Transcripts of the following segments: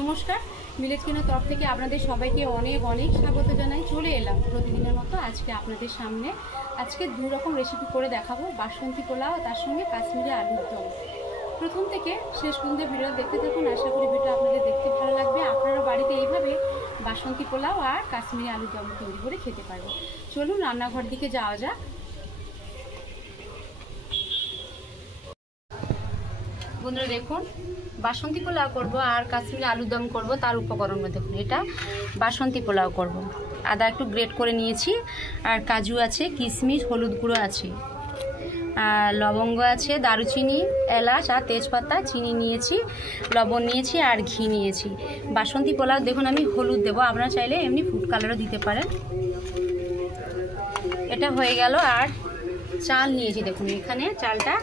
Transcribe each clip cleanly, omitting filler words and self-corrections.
নমস্কার, মিলেজ কিনোর তরফ থেকে আপনাদের সবাইকে অনেক অনেক স্বাগত জানাই। চলে এলাম প্রতিদিনের মতো আজকে আপনাদের সামনে। আজকে দু রকম রেসিপি করে দেখাবো, বাসন্তী পোলাও তার সঙ্গে কাশ্মীরি আলুর দম। প্রথম থেকে শেষ পর্যন্ত ভিডিও দেখতে থাকুন, আশা করি ভিডিও আপনাদের দেখতে ভালো লাগবে। আপনারা বাড়িতে এইভাবে বাসন্তী পোলাও আর কাশ্মীরি আলুর দম তৈরি করে খেতে পারবেন। চলুন রান্নাঘর দিকে যাওয়া যাক। বন্ধুরা দেখুন, বাসন্তী পোলাও করব আর কাশ্মীরি আলুর দম করব। তার উপকরণ দেখুন, এটা বাসন্তী পোলাও করব। আদা একটু গ্রেট করে নিয়েছি, আর কাজু আছে, কিশমিশ, হলুদ গুঁড়ো আছে, আর লবঙ্গ আছে, দারুচিনি, এলাচ আর তেজপাতা, চিনি নিয়েছি, লবণ নিয়েছি আর ঘি নিয়েছি। বাসন্তী পোলাও দেখুন আমি হলুদ দেবো, আপনারা চাইলে এমনি ফুড কালারও দিতে পারেন। এটা হয়ে গেল। আর চাল নিয়েছি দেখুন, এখানে চালটা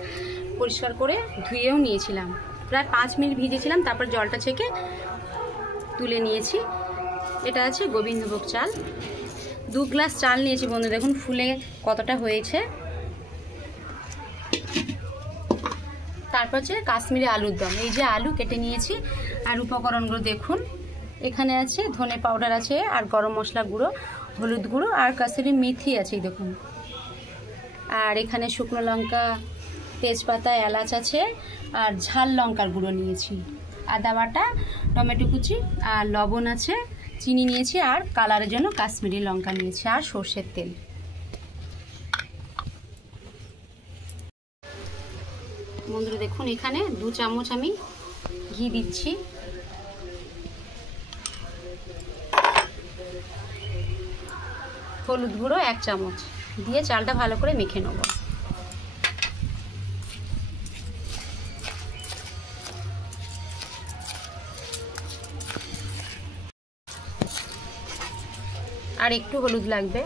পরিষ্কার করে ধুয়েও নিয়েছিলাম, প্রায় 5 মিনিট ভিজেছিলাম, তারপর জলটা ছেঁকে তুলে নিয়েছি। এটা আছে গোবিন্দভোগ চাল। 2 গ্লাস চাল নিয়েছি বন্ধু, দেখুন ফুলে কতটা হয়েছে। তারপর হচ্ছে কাশ্মীরি আলুর দম। এই যে আলু কেটে নিয়েছি, আর উপকরণগুলো দেখুন, এখানে আছে ধনে পাউডার আছে, আর গরম মশলা গুঁড়ো, হলুদ গুঁড়ো, আর কাশ্মীরি মেথি আছে দেখুন, আর এখানে শুকনো লঙ্কা, তেজপাতা, এলাচ আছে, আর ঝাল লঙ্কার গুঁড়ো নিয়েছি, আদা বাটা, টমেটো কুচি, আর লবণ আছে, চিনি নিয়েছি, আর কালারের জন্য কাশ্মীরি লঙ্কা নিয়েছি, আর সর্ষের তেল। বন্ধুরা দেখুন, এখানে 2 চামচ আমি ঘি দিচ্ছি, হলুদ গুঁড়ো 1 চামচ দিয়ে চালটা ভালো করে মেখে নেব। আর একটু হলুদ লাগবে।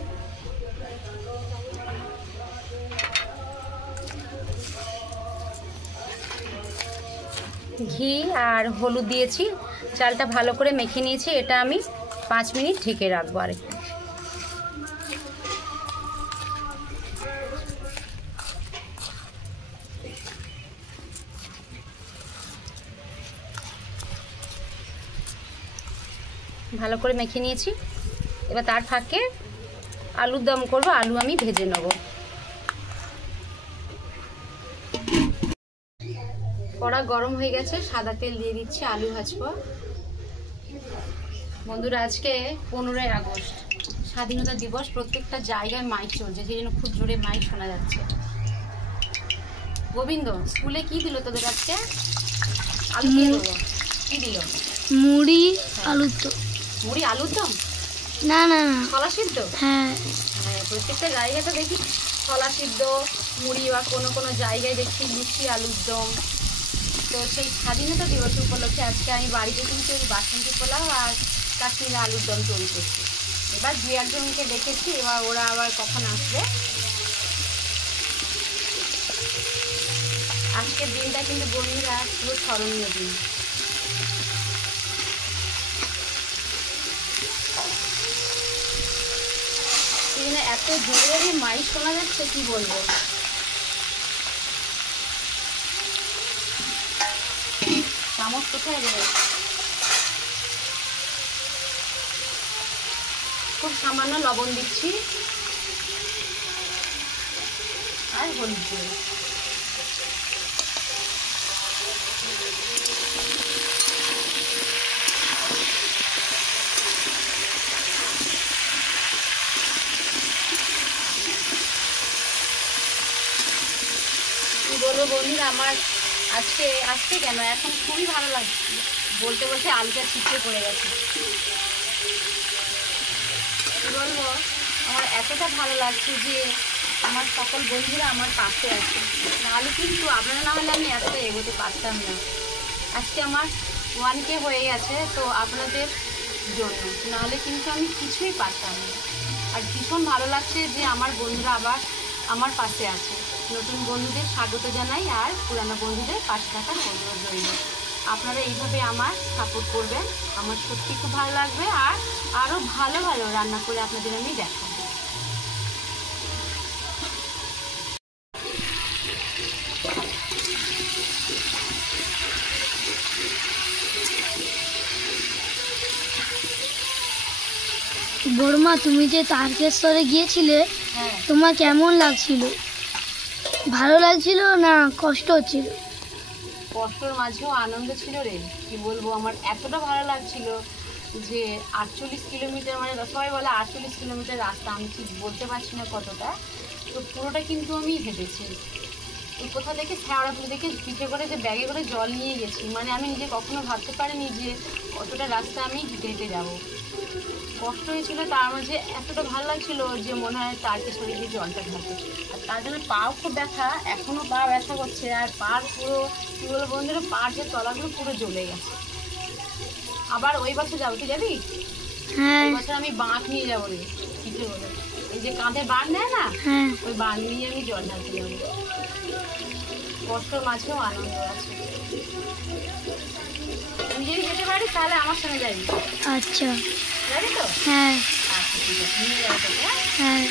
ঘি আর হলুদ দিয়েছি, চালটা ভালো করে মেখে নিয়েছি। এটা আমি 5 মিনিট ঢেকে রাখবো। আর একটু ভালো করে মেখে নিয়েছি। এবার তার ফাঁকে আলুর দম করব, আলু আমি ভেজে নেব। কড়া গরম হয়ে গেছে, সাদা তেল দিয়ে দিচ্ছি, আলু ভাজবো। বন্ধুরা আজকে 15ই আগস্ট, স্বাধীনতা দিবস। প্রত্যেকটা জায়গায় মাইক চলছে, সেই জন্য খুব জোরে মাইক শোনা যাচ্ছে। গোবিন্দ, স্কুলে কি দিল তোদের আজকে? আলু দিয়ে দেবো। কি দিল? মুড়ি আলুর দম। মুড়ি আলুর দম? না না না, কলা সিদ্ধ। হ্যাঁ হ্যাঁ, প্রত্যেকটা জায়গাতে দেখি কলা সিদ্ধ, মুড়ি, বা কোনো কোনো জায়গায় দেখছি লুচি আলুর দম। তো সেই স্বাধীনতা দিবস উপলক্ষে আজকে আমি বাড়িতে কিন্তু এই বাসন্তী পোলাও আর কাশ্মীরি আলুর দম তৈরি করছি। এবার 2-1 জনকে ডেকেছি, এবার ওরা আবার কখন আসবে। আজকের দিনটা কিন্তু বন্ধুরা পুরো স্মরণীয় দিন। এত জোরে মাইক শোনা যাচ্ছে, কি বলবো। চামচ কোথায় গেলে? খুব সামান্য লবণ দিচ্ছি, আর হলুদ গুঁড়ো। বলবো বন্ধুরা, আমার আজকে কেন এখন খুবই ভালো লাগছে। বলতে বলতে আলুটা ছিটকে পড়ে গেছে। কি বলবো, আমার এতটা ভালো লাগছে যে আমার সকল বন্ধুরা আমার পাশে আছে। নাহলে কিন্তু আপনারা না হলে আমি এতটা এগোতে পারতাম না। আজকে আমার 1K হয়ে গেছে, তো আপনাদের জন্য, নাহলে কিন্তু আমি কিছুই পারতাম না। আর ভীষণ ভালো লাগছে যে আমার বন্ধুরা আবার আমার পাশে আছে। নতুন বন্ধুদের স্বাগত জানাই, আর পুরানো বন্ধুদের পাশে থাকার অনুরোধ রইল। আপনারা এইভাবে আমার সাপোর্ট করবেন, আমার সত্যি খুব ভালো লাগবে। আর আরও ভালো ভালো রান্না করে আপনাদের আমি দেখাবো। বড়মা, তুমি যে তারকেশ্বরে গিয়েছিলে, হ্যাঁ, তোমার কেমন লাগছিল? ভালো লাগছিল না কষ্ট হচ্ছিল? কষ্টর মাঝেও আনন্দ ছিল রে। কি বলবো, আমার এতটা ভালো লাগছিল যে 48 কিলোমিটার, মানে সবাই বলে 48 কিলোমিটার রাস্তা, আমি ঠিক বলতে পারছি না কতটা, তো পুরোটা কিন্তু আমি হেঁটেছি। তো কোথা থেকে শ্যাওড়াপুর থেকে পিঠে করে যে ব্যাগে করে জল নিয়ে গেছি, মানে আমি নিজে কখনো ভাবতে পারিনি যে অতটা রাস্তা আমি হেঁটে হেঁটে যাবো। কষ্ট হয়েছিল, তার মাঝে এতটা ভালো লাগছিল যে মনে হয় তারকেশ্বরে গিয়ে জলটা ঢাকে। আর তার জন্য পাও খুব ব্যথা, এখনও পা ব্যথা করছে, আর পার পুরো কী বলবো বন্ধুরা, পার যে তলাগুলো পুরো জ্বলে গেছে। আবার ওই বছর যাবো, তুই যাবি? হ্যাঁ। ওই বছর আমি বাঁক নিয়ে যাবো রে, পিঠে বলে, এই যে কাঁধে বাঁক নেয় না, হ্যাঁ। ওই বাঁক নিয়ে আমি জল ঢালতে যাবো। কষ্টর মাঝেও আনন্দ আছে। তুই যদি যেতে পারিস তাহলে আমার সঙ্গে যাবি। আচ্ছা। যাবি তো? হ্যাঁ। আচ্ছা ঠিক আছে, নিয়ে যাবো তোকে। হ্যাঁ।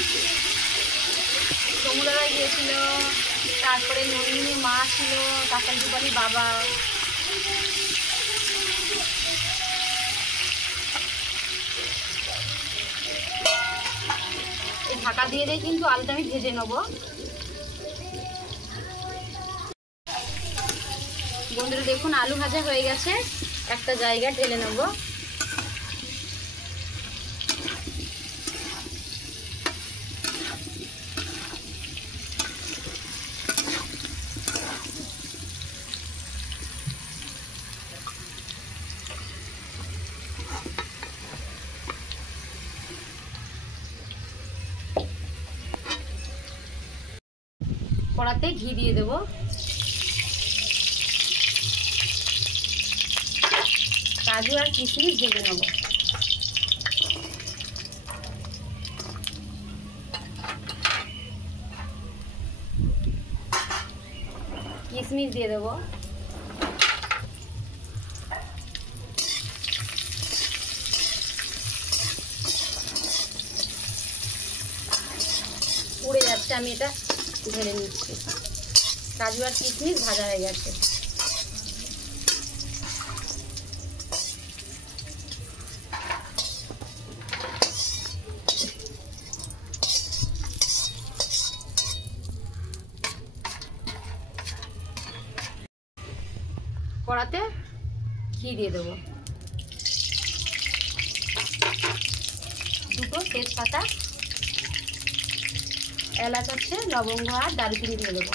সমুদ্ররা গিয়েছিল, তারপরে নন্দিনীর মা ছিল, কাকাল দীপালির বাবা। এই ঢাকা দিয়ে দিয়ে কিন্তু আলুটা আমি ভেজে নেবো। বন্ধুরা দেখুন, আলু ভাজা হয়ে গেছে, একটা জায়গায় ঢেলে নেবো। কড়াতে ঘি দিয়ে দেবো। কাজু আর কিশমিশ ভেজে নেবো। কিশমিশ দিয়ে দেবো। উড়ে যাচ্ছে, আমি এটা ঢেলে নিচ্ছি। কাজু আর কিশমিশ ভাজা হয়ে গেছে। কড়াতে ঘি দিয়ে দেবো, দুটো তেজপাতা, এলাচ আছে, লবঙ্গ আর দারুচিনি দিয়ে দেবো।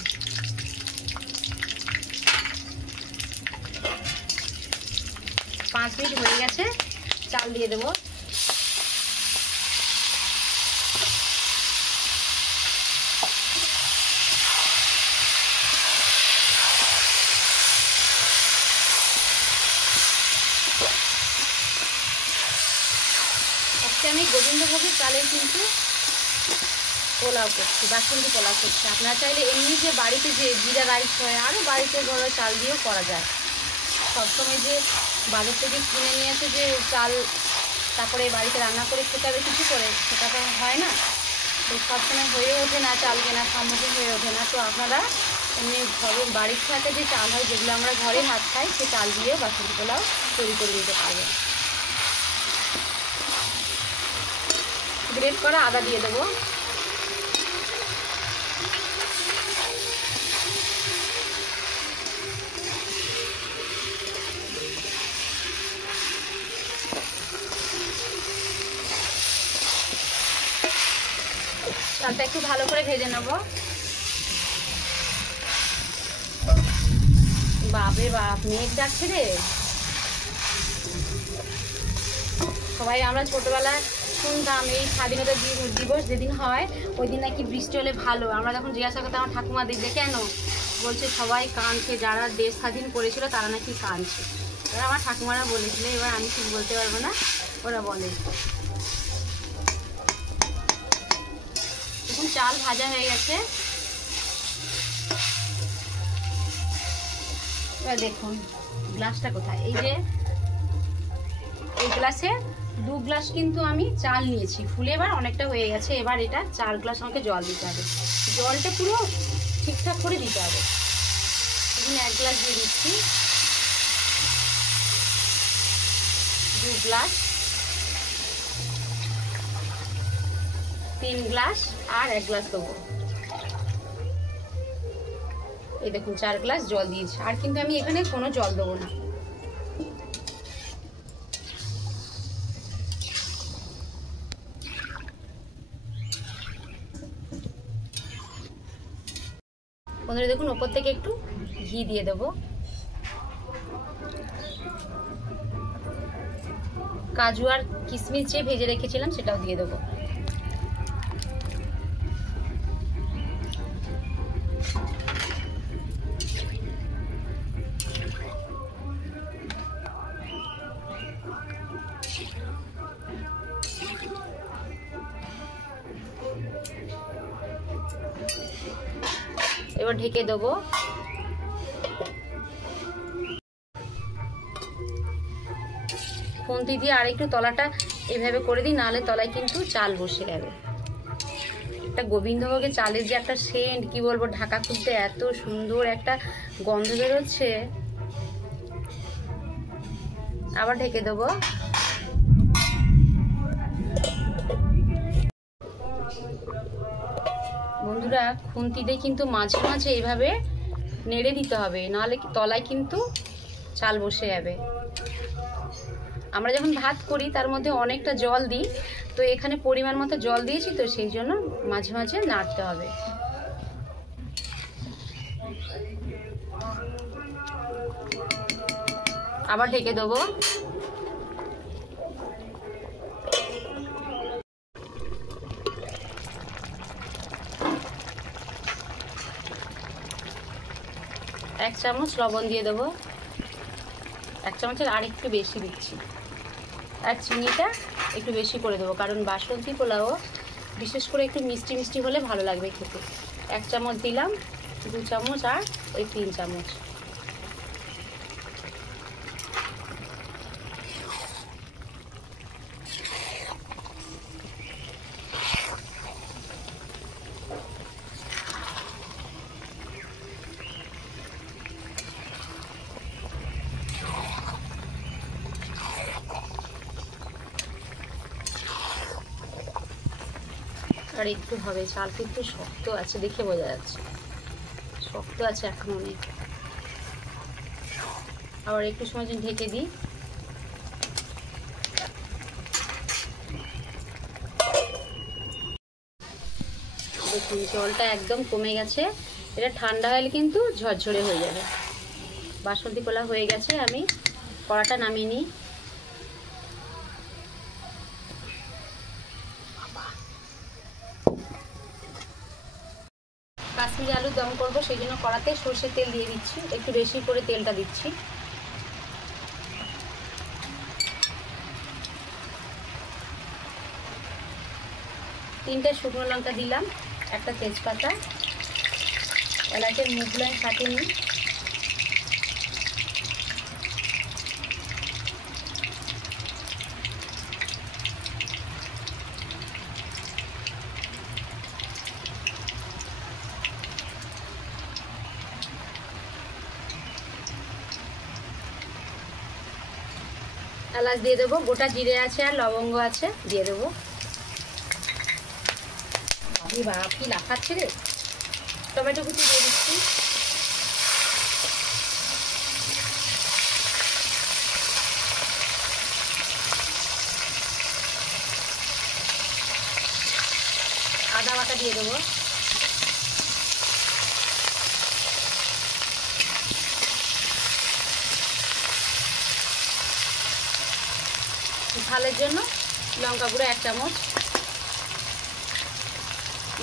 5 মিনিট হয়ে গেছে, চাল দিয়ে দেবো। আজকে আমি গোবিন্দভোগের চালের কিন্তু পোলাও করছি, বাসন্তী পোলাও করছি। আপনারা চাইলে এমনি যে বাড়িতে যে জিরা রাইস হয়, আরও বাড়িতে ঘরে চাল দিয়েও করা যায়। সবসময় যে বাজার থেকে কিনে নিয়ে এসে যে চাল তারপরে বাড়িতে রান্না করে খেতে হবে কিছু করে, সেটা তো হয় না। তো সবসময় হয়ে ওঠে না, চাল কেনার সম্মুখীন হয়ে ওঠে না। তো আপনারা এমনি ঘরে বাড়ির সাথে যে চাল হয়, যেগুলো আমরা ঘরে ভাত খাই, সে চাল দিয়েও বাসন্তী পোলাও তৈরি করে দিতে পারবেন। গ্রেট করা আদা দিয়ে দেবো। চালটা একটু ভালো করে ভেজে নেব। বাপরে বাপ, মেঘ ডাকছে রে। সবাই আমরা ছোটবেলায় শুনতাম এই স্বাধীনতা দিবস যেদিন হয় ওই দিন নাকি বৃষ্টি হলে ভালো। আমরা যখন জিজ্ঞাসা করতাম আমার ঠাকুমা দেখবে কেন, বলছে সবাই কাঁদছে, যারা দেশ স্বাধীন করেছিল তারা নাকি কাঁদছে। এবার আমার ঠাকুমারা বলেছিল, এবার আমি ঠিক বলতে পারবো না, ওরা বলে। এখন চাল ভাজা হয়ে গেছে। এবার দেখুন গ্লাসটা কোথায়, এই যে এই গ্লাসে 2 গ্লাস কিন্তু আমি চাল নিয়েছি, ফুলে এবার অনেকটা হয়ে গেছে। এবার এটা 4 গ্লাস আমাকে জল দিতে হবে, জলটা পুরো ঠিকঠাক করে দিতে হবে। এখন 1 গ্লাস দিয়ে দিচ্ছি, 2 গ্লাস, 3 গ্লাস আর 1 গ্লাস দেবো। এই দেখুন 4 গ্লাস জল দিয়েছি, আর কিন্তু আমি এখানে কোনো জল দেবো না। বন্ধুরা দেখুন ওপর থেকে একটু ঘি দিয়ে দেবো। কাজু আর কিশমিশ যে ভেজে রেখেছিলাম সেটাও দিয়ে দেবো। এবার ঢেকে দেবো। খুন্তি দিয়ে আরেকটু তলাটা এভাবে করে দিই, নাহলে তলায় কিন্তু চাল বসে যাবে। একটা গোবিন্দভোগের চালের যে একটা সেন্ট, কি বলবো, ঢাকা খুলতে এত সুন্দর একটা গন্ধ বেরোচ্ছে। আবার ঢেকে দেবো। বন্ধুরা খুন্তি দিয়ে কিন্তু মাঝে মাঝে এইভাবে নেড়ে দিতে হবে, নাহলে তলায় কিন্তু চাল বসে যাবে। আমরা যখন ভাত করি তার মধ্যে অনেকটা জল দিই, তো এখানে পরিমাণ মতো জল দিয়েছি, তো সেই জন্য মাঝে মাঝে নাড়তে হবে। আবার ঢেকে দেবো। এক চামচ লবণ দিয়ে দেবো। 1 চামচের আর একটু বেশি দিচ্ছি। আর চিনিটা একটু বেশি করে দেবো, কারণ বাসন্তী পোলাও বিশেষ করে একটু মিষ্টি মিষ্টি হলে ভালো লাগবে খেতে। 1 চামচ দিলাম, 2 চামচ আর ওই 3 চামচ। আর একটু হবে, চাল কিন্তু শক্ত আছে, দেখে বোঝা যাচ্ছে শক্ত আছে এখন অনেক। আবার একটু সময় ঢেকে দিই। দেখুন জলটা একদম কমে গেছে। এটা ঠান্ডা হলে কিন্তু ঝরঝরে হয়ে যাবে। বাসন্তী পোলাও হয়ে গেছে, আমি কড়াটা নামিয়ে নিই। কাশ্মীরি আলুর দম করবো, সেই জন্য কড়াতে সরষের তেল দিয়ে দিচ্ছি, একটু বেশি করে তেলটা দিচ্ছি। তিনটে শুকনো লঙ্কা দিলাম, একটা তেজপাতা, এলাচের মুখগুলো আমি ফাটিয়ে নিই। এলাচ দিয়ে দেবো, গোটা জিরে আছে আর লবঙ্গ আছে, দিয়ে দেবো। বাপ কি লাফাচ্ছে রে। টমেটো কুচি দিয়ে দিচ্ছি। আদা বাটা দিয়ে দেবো। ঝালের জন্য লঙ্কা গুঁড়ো 1 চামচ।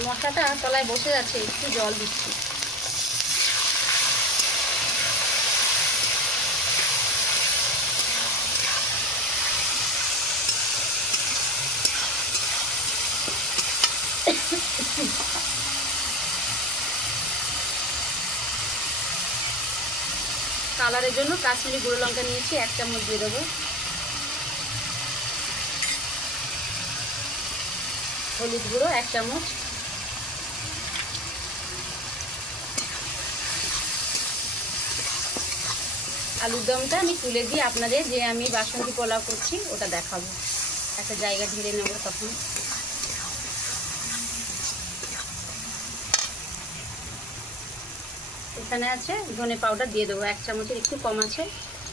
মশলাটা তলায় বসে যাচ্ছে, একটু জল দিচ্ছি। কালারের জন্য কাশ্মীরি গুঁড়ো লঙ্কা নিয়েছি, 1 চামচ দিয়ে দেবো। হলুদ গুঁড়ো 1 চামচ। আলুর দমটা আমি তুলে দিয়ে আপনাদের যে আমি বাসন্তী পোলাও করছি ওটা দেখাবো। একটা জায়গা ঢেলে নেব তখন। এখানে আছে ধনে পাউডার দিয়ে দেবো, 1 চামচের একটু কম আছে,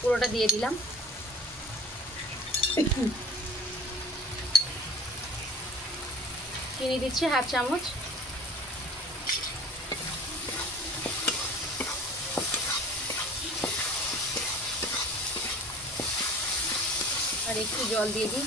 পুরোটা দিয়ে দিলাম। চিনি দিচ্ছি 1/2 চামচ। আর একটু জল দিয়ে দিই।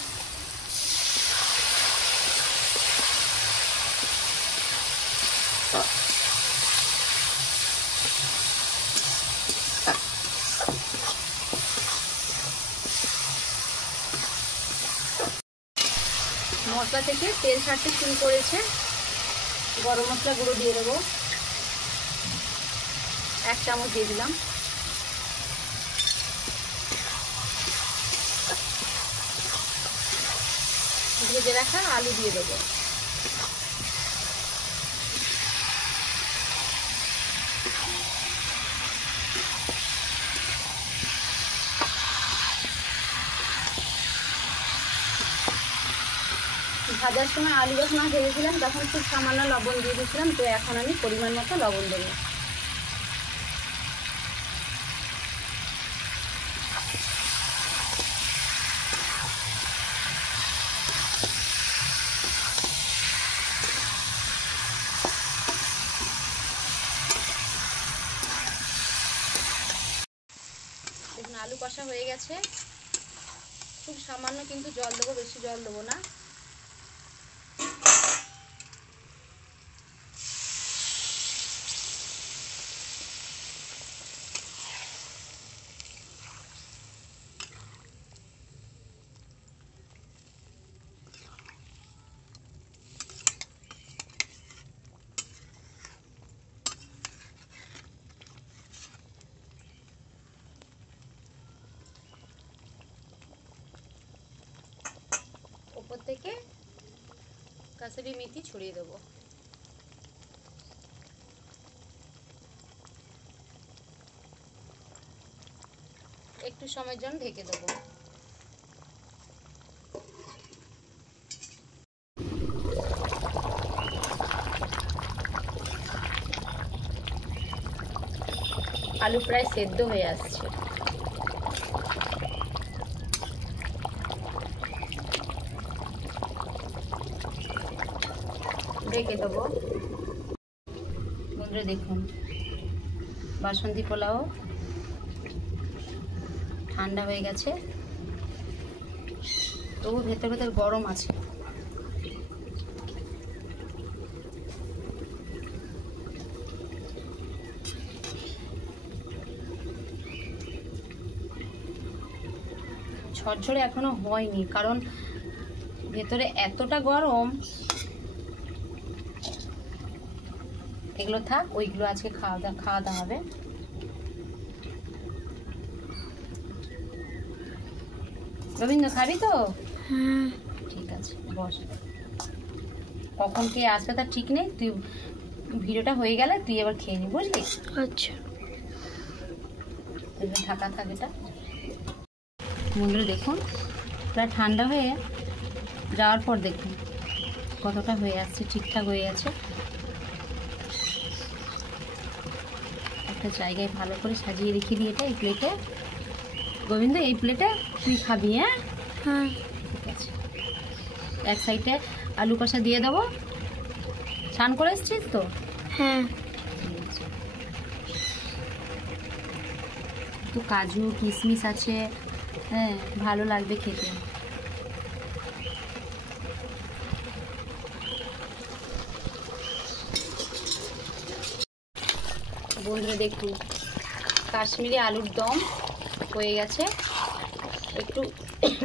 মশলা থেকে তেল ছাড়তে শুরু করেছে, গরম মশলা গুঁড়ো দিয়ে দেবো, 1 চামচ দিয়ে দিলাম। ভেজে রাখা আলু দিয়ে দেবো। ভাজার সময় আলু যখন ভেজেছিলাম তখন খুব সামান্য লবণ দিয়ে দিয়েছিলাম, তো এখন আমি পরিমাণ মতো লবণ দেবো। দেখুন আলু কষা হয়ে গেছে, খুব সামান্য কিন্তু জল দেবো, বেশি জল দেবো না। উপর থেকে কাসুরি মেথি ছড়িয়ে দেবো। একটু সময়ের জন্য ঢেকে দেবো। আলু প্রায় সেদ্ধ হয়ে আসছে। ঢেকে দেবো। বন্ধুরা দেখুন বাসন্তী পোলাও ঠান্ডা হয়ে গেছে, তবু ভেতর ভেতর গরম আছে। ঝরঝরে এখনো হয়নি, কারণ ভেতরে এতটা গরম। এগুলো থাক, ওইগুলো আজকে খাওয়া দাওয়া হবে। রবীন্দ্র খাবি তো? ঠিক আছে বস। কখন কে আসবে তার ঠিক নেই, তুই ভিডিওটা হয়ে গেলে তুই এবার খেয়ে নি, বুঝলি? আচ্ছা ঢাকা থাক এটা। বন্ধুরা দেখুন প্রায় ঠান্ডা হয়ে যাওয়ার পর দেখুন কতটা হয়ে আসছে, ঠিকঠাক হয়ে আছে। একটা জায়গায় ভালো করে সাজিয়ে রেখে দিই এটা, এই প্লেটে। গোবিন্দ এই প্লেটে তুই খাবি? হ্যাঁ হ্যাঁ ঠিক আছে। এক সাইডে আলু কষা দিয়ে দেবো। স্নান করে এসছিস তো? হ্যাঁ। তো কাজু কিশমিশ আছে, হ্যাঁ ভালো লাগবে খেতে। বন্ধুরা দেখুন কাশ্মীরি আলুর দম হয়ে গেছে। একটু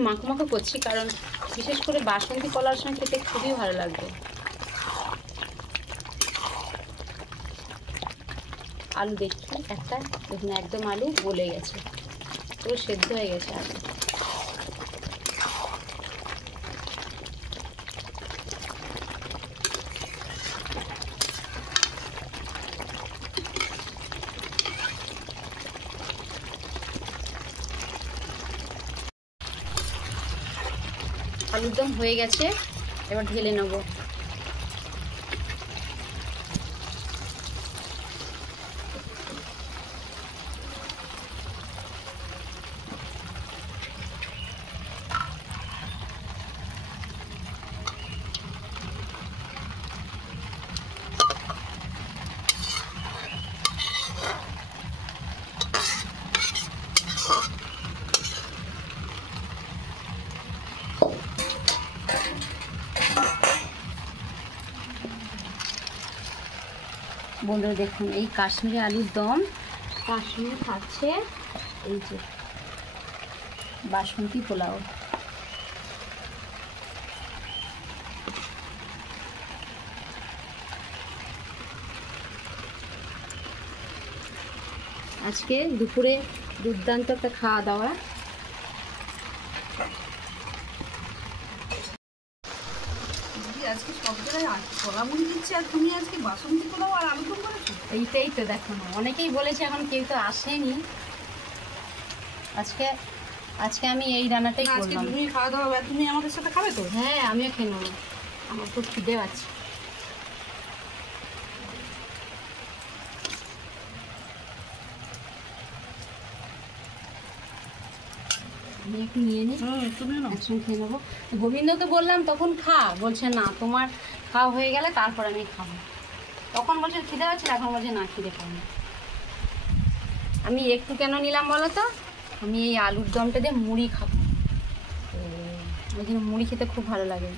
মাখো মাখো করছি, কারণ বিশেষ করে বাসন্তী কলার সঙ্গে খেতে খুবই ভালো লাগবে। আলু দেখুন একটা, দেখুন একদম আলু গলে গেছে, পুরো সেদ্ধ হয়ে গেছে আলু। আলুর দম হয়ে গেছে, এবার ঢেলে নেব। বন্ধুরা দেখুন এই কাশ্মীরি আলুর দম তার সঙ্গে থাকছে এই যে বাসন্তী পোলাও। আজকে দুপুরে দুর্দান্ত একটা খাওয়া দাওয়া। আজকে সব জায়গায় কলা মুড়ি দিচ্ছে আর তুমি আজকে বাসন্তী পোলাও আর আলুদম করেছো। এইটাই তো দেখো না, অনেকেই বলেছে এখন কেউ তো আসেনি। আজকে আজকে আমি এই রান্নাটাই আজকে করলাম। তুমি খাওয়া দাওয়া হবে, তুমি আমাদের সাথে খাবে তো? হ্যাঁ আমিও খেয়ে নেবো, আমার খুব খিদে পাচ্ছে। আমি একটু নিয়ে নিই, তুমি না একসঙ্গে খেয়ে নেবো। গোবিন্দকে বললাম তখন খা, বলছে না তোমার খাওয়া হয়ে গেলে তারপর আমি খাবো। তখন বলছে খিদে পাচ্ছে, এখন বলছে না খিদে পাই না। আমি একটু কেন নিলাম বলো তো, আমি এই আলুর দমটা দিয়ে মুড়ি খাবো, ওই জন্য মুড়ি খেতে খুব ভালো লাগে।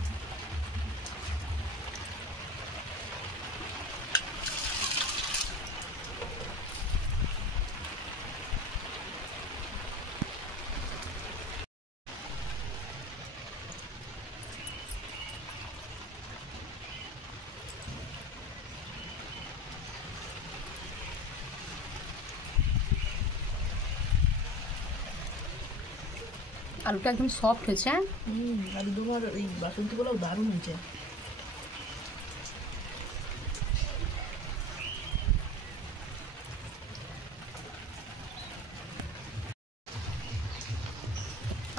আলুটা একদম সফট হয়েছে। আলুদম আর এই বাসন্তী পোলাও দারুণ হয়েছে।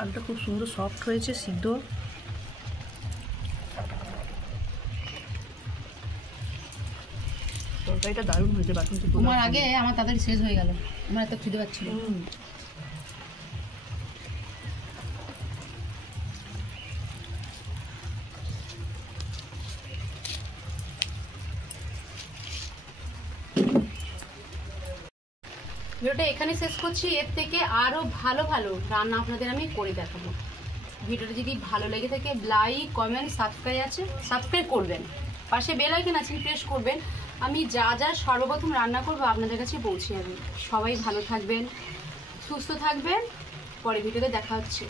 আলুটা খুব সুন্দর সফট হয়েছে, সিদ্ধ। তরকারিটা দারুণ হয়েছে বাসন্তী পোলাও। তোমার আগে আমার তাড়াতাড়ি শেষ হয়ে গেল, আমার এত খিদে পাচ্ছিল। ভিডিওটা এখানে শেষ করছি। এর থেকে আরও ভালো ভালো রান্না আপনাদের আমি করে দেখাবো। ভিডিওটা যদি ভালো লেগে থাকে লাইক কমেন্ট সাবস্ক্রাইব করবেন, পাশে বেল আইকন আছে প্রেস করবেন। আমি যা যা সর্বপ্রথম রান্না করবো আপনাদের কাছে পৌঁছে যাবে। সবাই ভালো থাকবেন, সুস্থ থাকবেন, পরে ভিডিওতে দেখা হচ্ছে।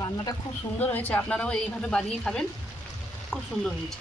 রান্নাটা খুব সুন্দর হয়েছে, আপনারাও এইভাবে বানিয়ে খাবেন, খুব সুন্দর হয়েছে।